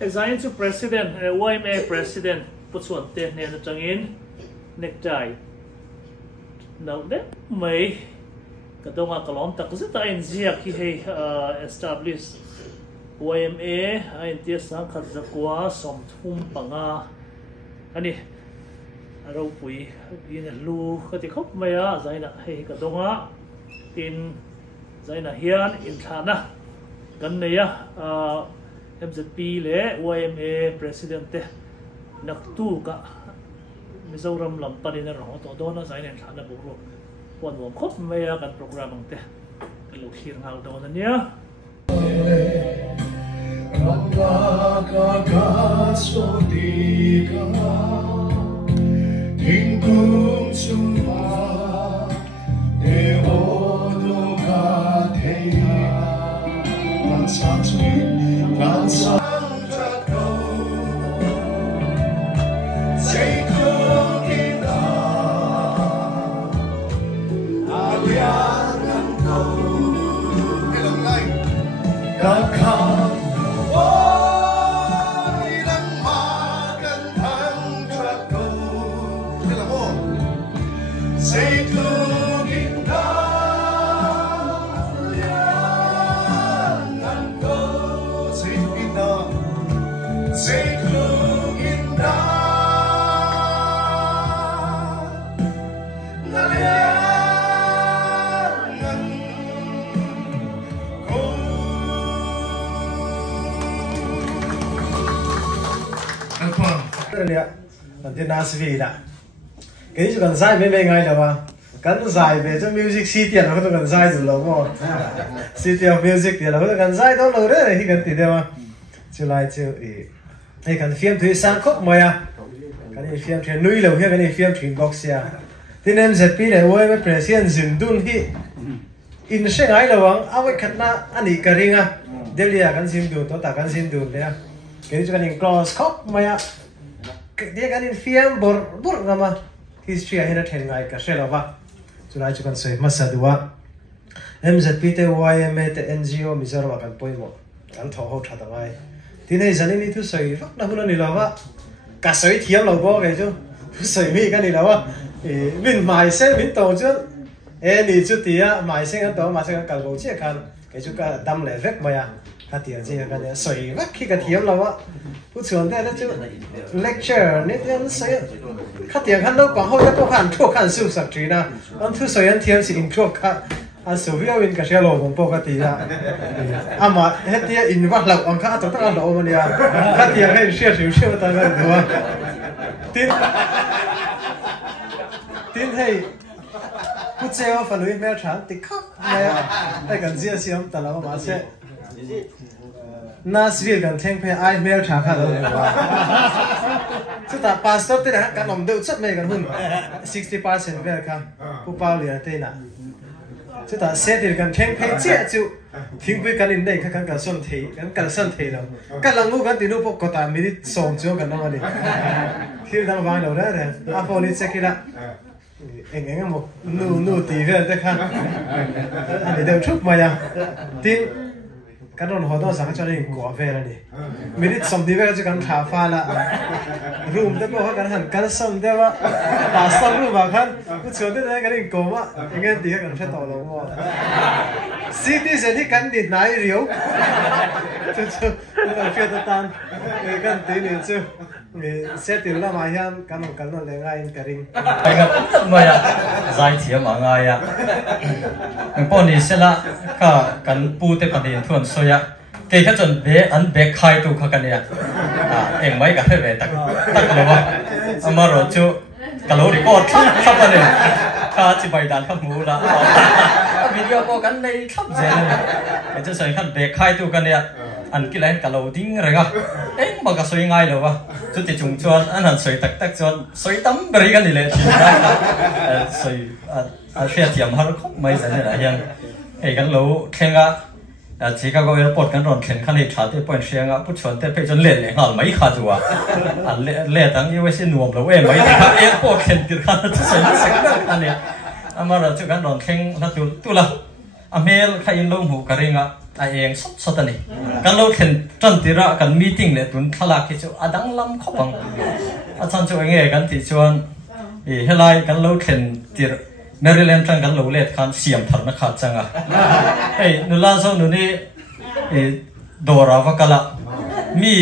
examine to president YMA president put suan te ne na changin necktie now de mai ka donga kalom tak zeta in zia ki he establish YMA ain tia sang khat zakwa som thum panga ani aro pui in lu ka ti khop maya zaina he ka donga tin zaina hian in thana kan ne ya MZP le YMA president te naktu ka Mizoram lampani na ro to dona zaina thana buru pon wom khop maya kan program ang te lo khir ngal do na nia Ranga ka so di ka King kum suma de odo ka thei man sam chi man sam ta ko say ko kina alian ko ilang lai ka ka Nanti nasvi dah. Kini juga saya memang ngai dah. Kan saya betul music city aku tu kan saya tu logo. City of music dia aku tu kan saya tu logo deh. Ini kan tidak mah. Julai tu ini kan film tu sangkut maya. Kan ini film tu nui logo kan ini film tu box ya. Di MZP ni, saya presiden Zindun hi. In seng ngai lawang awak kena ani keringa. Dia kan Zindun, tu tak kan Zindun dia. Kini juga ni close kop maya. Dia kan in film bor nama history akhirnya tengai ka selava julai juga soi masa dua MZP te YMA te NGO Mizoram akan poimo kan thoho thada ngai tinai jani ni tu soi fak na huna ni lawa ka soi thiam lo bo ke chu soi mi kan ni lawa min mai se min to chu ni chu tia mai se kan to ma se kan kal go che kan ke chu ka dam le vek maya ka tia je kan soi vak khi ka thiam lawaผู้ชวนได้แล้วจะ lecture นี่เรื่องสายข้าเตียงขันโลกกว่าเขาจะต้องผ่านทั่วขันสุสักทีนะอันทุกสายอันเทียมสิอินทั่วขันอันสุวิวินกับเชลโลผมปกตินะอามาเฮตีอินว่าเราอังคาตัวตั้งเรามันเนี่ยข้าเตียงให้เชื่อถือเชื่อตั้งกันตัวทิ้งให้ผู้เจ้าฝันลุยแม่ฉันติดข้าเนี่ยได้กันเสียเสียมแต่เรามาเสียNasville kan theng phe ai mail tha kha lo wa chu ta pastor te kan nom deu chat me kan hun 60% vel kha pu pau lia te na chu ta set kan theng phe che chu thing pui kan in dei kha kan son thei kan son thei lo kan lang mu kan ti nu pok ko ta mi som chu kan no ni khil dang wang lo da a po ni check ila eng mo nu ti vel te kha ani deu thup ma ya tin kan ron hodon sang cho nên của về là đi mình xong đi về cho kan thả pha là room đó bao kan han kan xong đó mà ta xong room mà kan cứ chờ tới đây kan của mà anh em đi kan phải tàu lâu mà city sẽ đi kan đi nãy riu chứ nó phía tây tan kan đi liền chứ sẽ tìm là mai ham kan nó lên ngay cái ring anh gặp mà ya giải thiệp mà ngay ya mình bỏ đi sẽ là cả kan pu te kan điện thuần soi ya cái khác chuẩn bé ăn bé khai tu khác cái này em mấy cái về tắc tắc rồi mà mà rồi chú cái lối đi có thắp cái này cả chỉ bày đàn khắp mũ là video có cái này thắp gì cái chú soi khăn bé khai tu cái này ăn cái này cái lối tiếng rồi cả em mà cái soi ngay rồi mà chú thì chúng cho anh ăn soi tắc tắc cho soi tắm cái này lên soi phía tiệm họ không mấy giờ này là cái lối khen á chỉ có cái bột cái ròn khen khăn thì trả tới point xe á, bút chuẩn tới phải cho lên này hẳn mấy khá rồi à, lên tăng như vậy xin nuông rồi em mấy khá em bột khen từ khăn nó sẽ đó này, mà rồi cho cái ròn khen nó tu là, mail khai in lông hũ cái này á, ai eng sot ani kan lo khen tran tira kan meeting le tun thala ki chu adang lam khopang a chan chu enge kan ti chuan e helai kan lo khen tir Maryland tang kan lo let khan siam thar na kha changa ei nula zo nu ni e dora vakala mi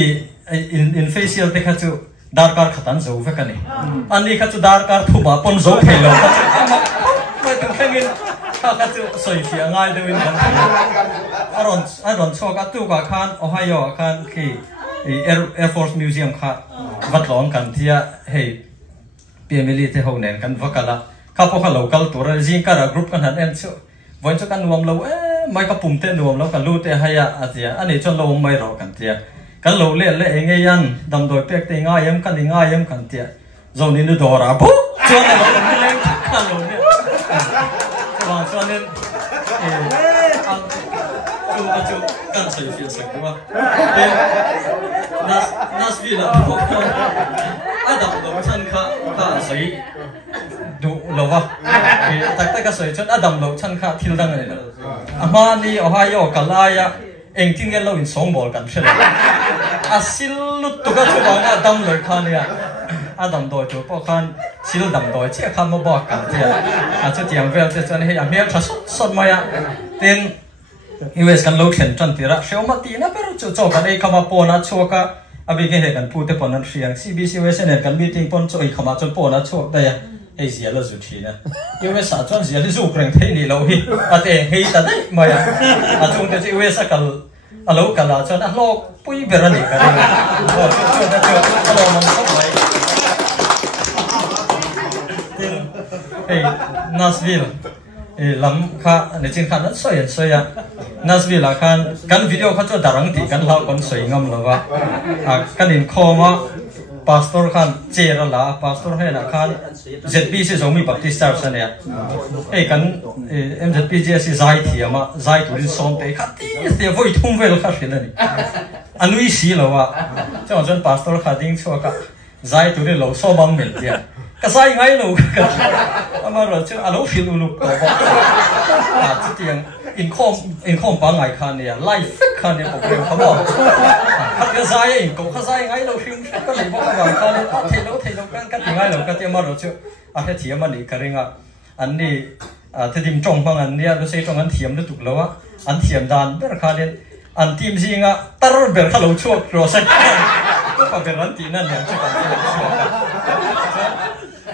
in facial te kha chu darkar khatan zo vakani ani kha chu darkar thuba pon zo khelo ma tu khengin kha chu soi fi angai de win kan aron choka tu ka khan Ohio khan ki Air Force Museum kha vatlong kan tia hei PML te ho nen kan vakala kapo ka local tour jing kara group kan han en chu voin chu kan nuam lo mai ka pum te nuam lo kan lu te haya atia ani chon lo mai ro kan tia kan lo le le enge yan dam doi pek te nga yam kan tia zoni nu dora bu chon lo kan le kan lo ne wang chon nen chu kan sai fi sak ba nas vi la adam do chan kha sai du lova tak ka soi chon adam lo chan kha thil dang ani ama ni Ohio kalaya engting ge lo in song bol kan thela asil lut tu ka chu bang adam lo khan ya adam do chu po khan sil dam do che khan mo ba kan tia a chu tiang vel te chan he a me tha sot maya ten US kan lo khen tran tira shoma ti na pero chu kan ei kama pona choka abi ke he kan pute ponan riang CBC wesen kan meeting pon choi khama chon pona chok da ya ei zia lo zu thina US sa chon zia li zu kreng thei ni lo hi ate hei ta dai maya a chung te US kal alo kala chon a lo pui berani ka ni o chu da chu alo mong sok mai ei Nashville lam kha ne chin khan soi ya Nashville khan kan video kha chu darang ti kan lau kon soi ngam lawa kan in khoma pastor khan chera la pastor hela khan ZPC zomi baptist church ania kan MZPG si zai thi ama zai tu som te khati te voi thum vel kha filani anui si lawa chon pastor kha ding choka zai tu lo so bang mel tia ka sai ngai lo ka ama ro chu alo fil ulu ko chu tiang in khom pa ngai khan ya life khan ya program ka bo ka sai in ko ka sai ngai lo film ka le bo ka khan a thelo kan ngai lo ka te ma ro chu a he thiam ani ka ringa an ni the dim chong phang an nia lo sei chong an thiam lu tuk lo wa an thiam dan ber khan an tim jinga tar ber kha lo chuak ro sa ko pa ber an ti na ne chu ka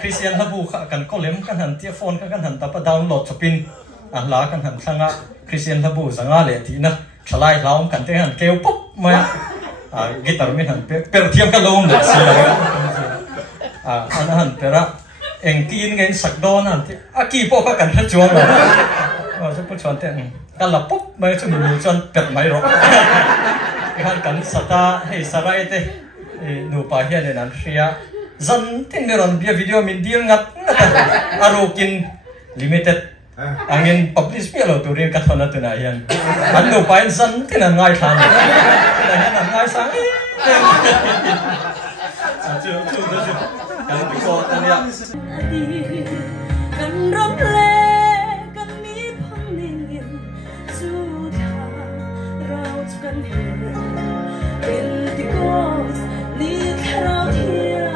Christian habu kan kolem kan han tia phone kan han ta pa download chopin an la kan han thanga Christian habu zanga le ti na thalai laum kan te han keu pop ma guitar mi han per thiam ka lom le si an han pera eng tin ngen sak don han ti a ki po ka kan ha chuang la chu pu chuan te kan la pop mai chu mi chuan pet mai ro kan sata hei sarai te nu pa hian en an hria zan tin meron bia video min deal ngat arokin limited angin publish mi lo turin ka thona tuna hian an no pain zan tin an ngai than na hian an ngai sang chu kan bi ko tan ya kan rom le kan mi phang ning in chu tha rao chu kan he in ti ko ni kharao thia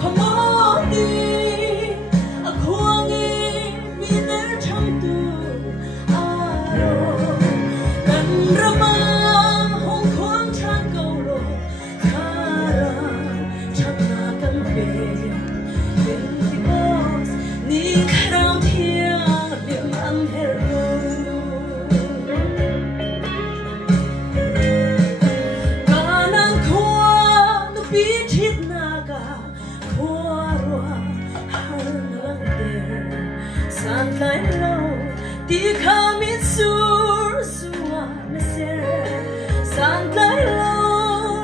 Come on, a quangi, me there, chum to Aro, and Rama, Hong Kong, Changolo, Kara, Chanakan Bay, in the box, Nick around here, Lim and Hero. Lai lo di khamit sur suwa meser san lai lo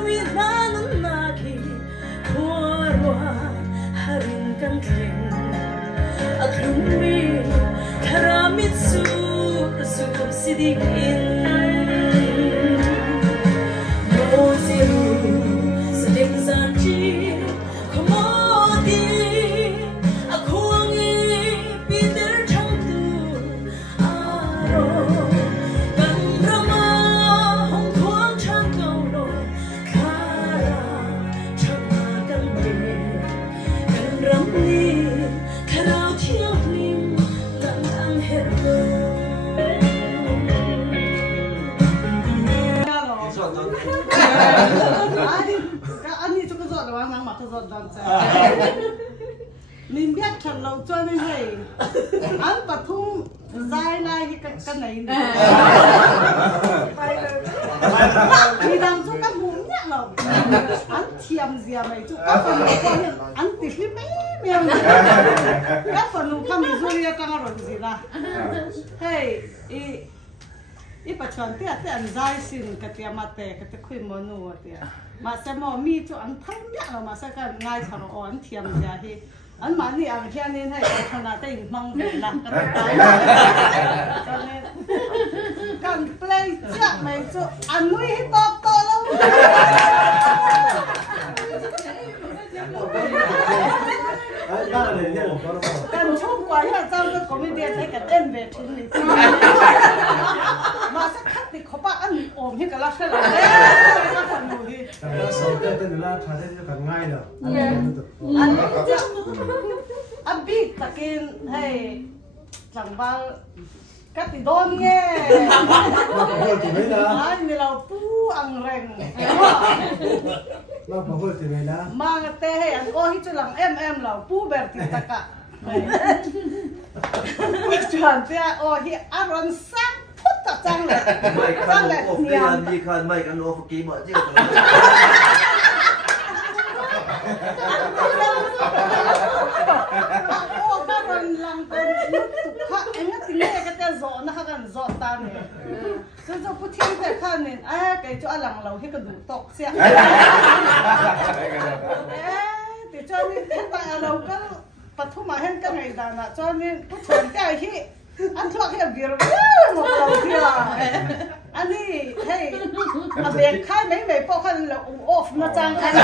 mi nan na ki korwa harin kan kling aklumi khamit sur suwa sidik in no zero sidik zanji komodi giọt đòn chả mình biết thật lâu cho nên hay ăn bát thung dài này cái này đi đang cho các bún nhá lâu ăn thiềm gì mày cho các phần ăn thịt cái mấy miếng các phần không bị rơi ra căng rồi gì là hey ít bắt chọn thì ăn dài xin cái tiệm mặt cái khuy món nô thì mà xem mà mi cho ăn thấm nhá mà sẽ cái ngay thằng ăn thiềm gì thì anh mà đi ăn kia nên hay thằng nào thấy mong về là cái tay cho nên cần play chắc mày cho ăn nuôi hết to lắm cần chung quá là trong cái có mình thấy cái tên về chuyện này mà sẽ khắc thì có bạn ăn ổn hết cả là sẽ là cái phần nổi đi sau cái tên là thay thế cho cần ngay rồi anh biết ta kinh hay chẳng bao các tỷ đôn nghe anh này là pu ăn rèn mà tê hay anh ôi hít cho làm em là pu bẹt thì ta cả chuẩn thế ôi hít ăn rắn sáng phút ta chăng lại nhiều đi khăn mày ăn ô kỹ mọi chuyện làm con nước tục khác anh ấy tính nghe cái tên gió nó khác gió ta này rồi rồi bút thiên thế khác nên cái chỗ lằng lầu hết cái đủ tóc xe thì cho nên hiện tại ở đâu cái bắt thu mà hết cái này là cho nên bút chuẩn cái gì anh thuốc cái việc một đầu kia anh đi hey à bé khai mấy mấy bao khai là off nó trang anh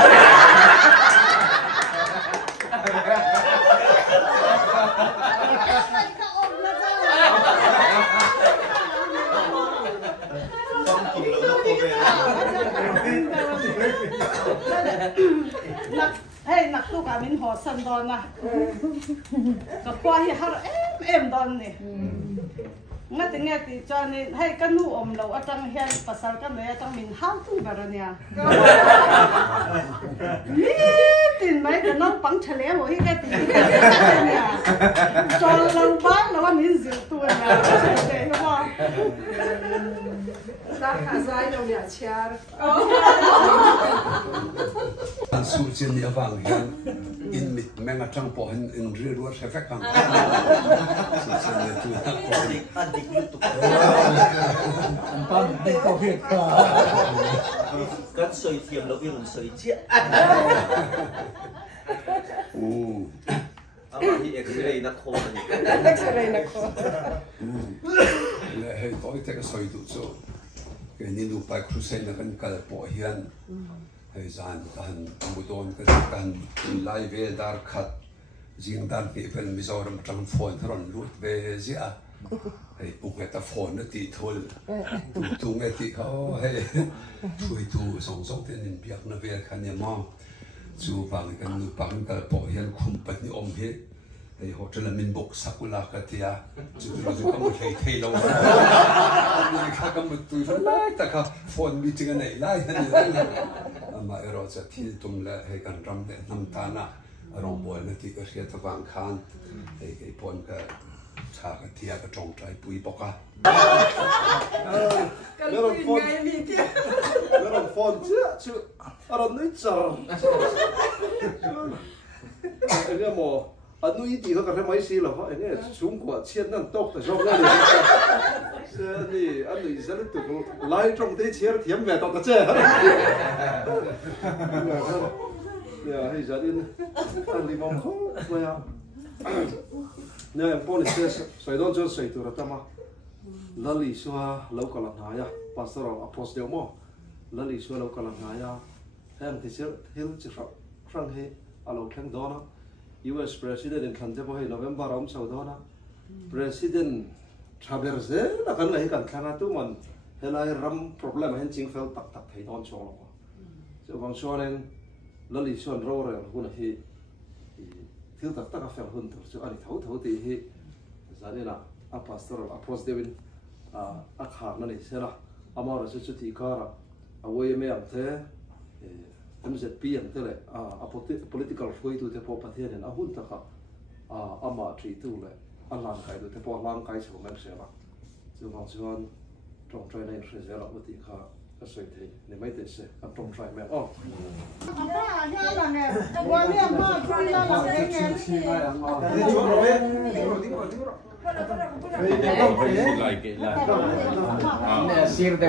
hey nặc tu cả mình họ sân đòn à cái qua hi har em đòn này ngay từ nghe thì cho nên hay cái nu om lâu ở trong hiện pasal cái này trong mình ham tu vào rồi nha tin mấy cái nó bằng chả lẽ một cái gì nha cho lâu bán là mình dịu tu nha thế đúng không đã cả dài đâu nhà cha su chen ni awang hian in mit menga tang po han in ri ruat se fek hang su chen ni tu na ko ăn đi cứ tục ăn pan đi có việc cắn sợi thiềm là viên sợi chết ama hi X-ray na ko X-ray na ko le hei toi te ka soi tu cho ke ni nu pai crusade na kan kal po hian hei zan kan mudon kan lai ve dar khat jing dar ke vel mizoram tang phone thron lut ve zia hei uketa phone na ti thol tu nge ti ho hei thui tu song song te nin biak na ve khan ya ma chu bang kan nu pang kal po hian khum pat ni om he hei hotel min box sakula ka tia chu chu kam thei lo ni kha kam tu fa lai ta kha phone meeting nei lai han mà rồi sẽ thi tung lại hay cần trong để năm ta na rong bồi nó thì có些特别看cái bọn cái cha cái tia cái trồng trái bụi bọc à cái bụi ngay đi thế cái rong phone chứ ở nơi chờ anh em mò anh nuôi thì nó cái máy xí là phải anh em xuống của chiên nó tốc phải rong ra được thì anh nuôi sẽ được lấy trong thế chiên thiếm về tao ta chơi ya hay giờ đi anh đi mong khó vậy à nè em bỏ đi xoay đón cho xoay từ đó mà lá lì xua lâu cả lần này à pastor apostle mo lá lì xua lâu cả lần này à em thì sẽ hiểu chỉ rằng he alo khen đó US president in khante bo he November rom sau đó na president traverse la kan lai kan thanga tu man helai ram problem hen ching fel tak tak thei don chong lo so wang shoren lali shon ro re hun hi thil tak tak fel hun tu so ani thau ti hi zani la a pastoral approach devin a khar na ni sela amara se chu ti kara a way me am the อันเสร็จปีอย่างเท่าไหร่political ช่วยตัวเฉพาะประเทศเนี่ยหุ่นตะค่ะอามาทรีตัวเลยอันร่างกายตัวเฉพาะร่างกายเฉพาะแม่เสียละซึ่งบางส่วนตรงใจในเสียละวันที่ค่ะก็สวยทีในไม่เด็ดเสียกับตรงใจแม่อ๋อSir de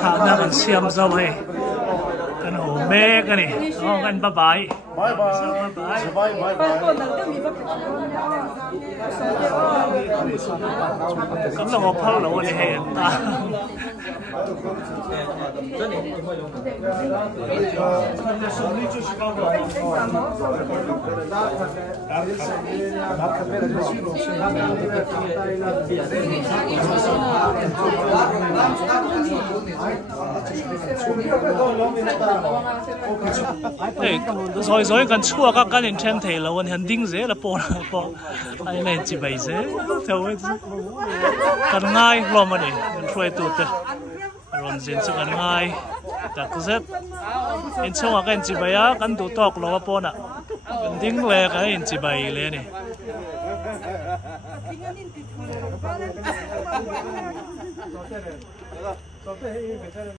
Thảกันเสียมเจ้าให้กันโหแม่กันนี่อ๋อกันบ๊ายบายบ๊ายบาย咁就我拋佬你係人打。所以跟錯個跟人聽題了，我肯定是了播，哎那幾輩子，就會กันง่ายรอมาดิมันช่วยตัวเตะรอนเซนส์กันง่ายแต่ก็เสร็จเห็นช่วงกันจีบยากันตัวตอกรอปอนอ่ะกันทิ้งแหลกให้เห็นจีบยเลยนี่